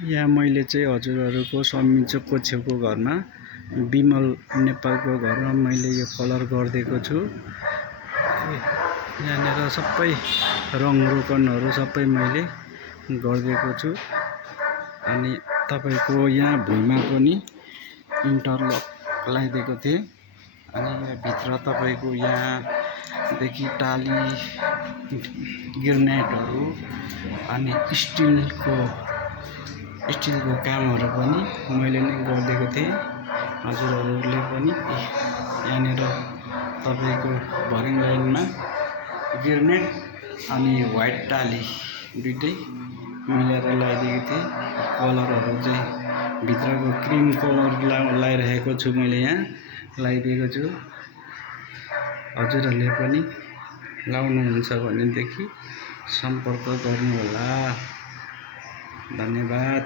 यहाँ मैले चाहिँ हजुरहरूको समिचोकको छेउको घरमा विमल नेपालको घरमा मैले यो कलर गरिदिएको छु। यहाँनिर सबै रङ रोगनहरू सबै मैले गरिदिएको छु। अनि तपाईको यहाँ भुइँमा पनि इन्टरलक लगाइदिएको थिएँ। अनि यहाँ भित्र तपाईको यहाँदेखि टाली गिर्नेटहरू अनि स्टिलको कामहरू पनि मैले नै गरिदिएको थिएँ। हजुरहरूले पनि यहाँनिर तपाईको भर्याङ लाइनमा गिर्नेट अनि व्हाइट टाली दुइटै मिलाएर लगाइदिएको थिएँ। कलरहरू चाहिँ भित्रको क्रिम कलर लगाइरहेको छु, मैले यहाँ लगाइदिएको छु। हजुरहरूले पनि लाउनुहुन्छ भनेदेखि सम्पर्क गर्नुहोला। धन्यवाद।